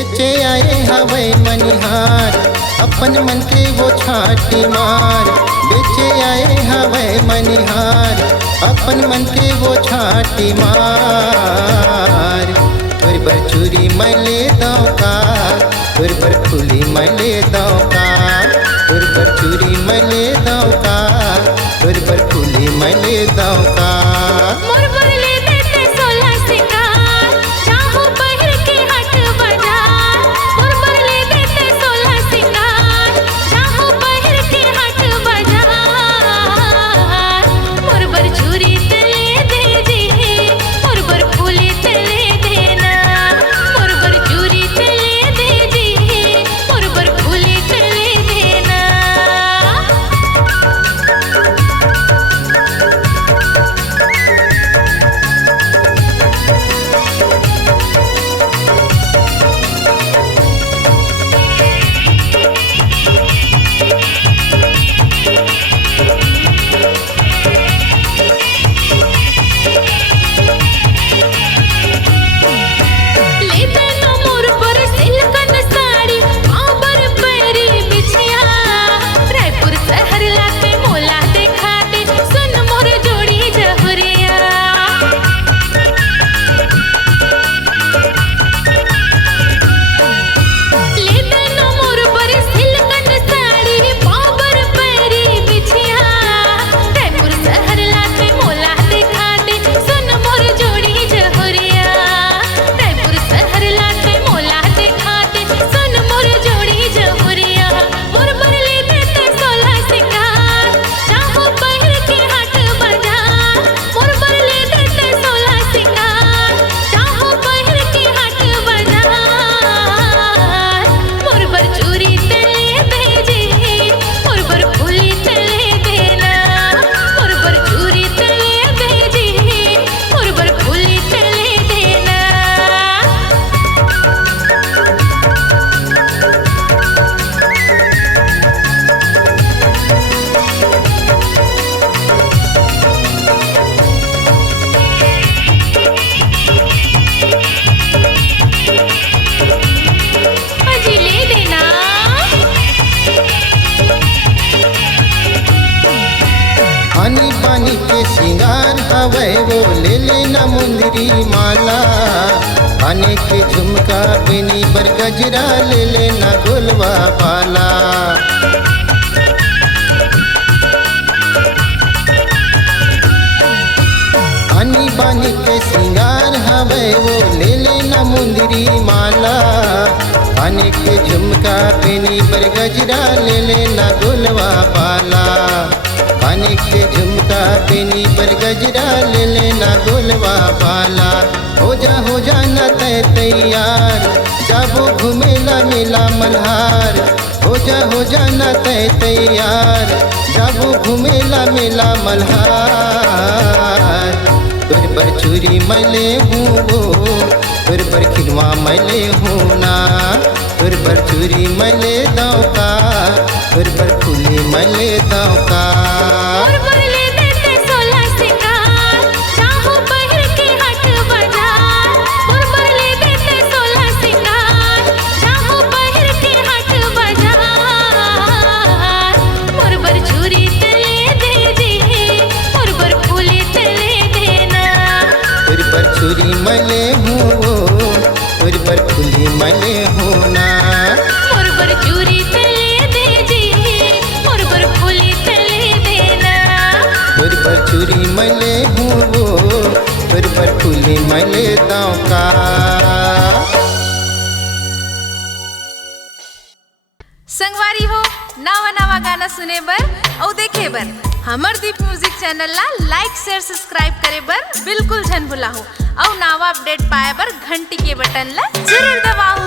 बेचे आए हवे मनिहार, अपन मन के वो छाटी मार। बेचे आए हवे मनिहार, अपन मन के वो छाटी मार। तोर बर चूरी मैं ले दऊ का, तोर बर फूली मैं ले दऊ का। तोर बर चूरी मैं ले दऊ का, तोर बर फूली मैं ले दऊ का। पानी पानी के सिंगार हवे वो ले लेना मुंदरी माला। पानी के झुमका बिनी बर गजरा ले लेना गुलवा पाला। पानी पानी के सिंगार हवे वो ले लेना मुंदरी माला। पानी के झुमका बिनी बर गजरा ले लेना गुलवा पाला। पानी के झुमका बिनी पर गजरा ले लेना गुलवा पाला। हो जा न तैयार, जाबो घूमेला मेला मल्हार। हो जा न तैयार, जाबो घूमेला मेला मल्हार। तोर पर चूरी मैं ले हूँ वो, तोर पर खिलवा मैं ले हूँ ना। तोर पर चूरी मैं ले दऊ का, तोर पर फूली मैं ले दऊ का। चूरी मैं ले हूँ, तोर पर फूली मैं ले हूँ ना। मोर पर चूरी तले दे जी, मोर पर फूली तले देना। तोर पर चूरी मैं ले हूँ, तोर पर फूली मैं ले दऊ का। संगवारी हो नवा नवा गाना सुने बर और देखे बर हमर दीप म्यूजिक चैनल ला लाइक शेयर सब्सक्राइब करे बर बिल्कुल झन भुलाहो। और नवा अपडेट पाए बर घंटी के बटन ला जरूर दबाओ।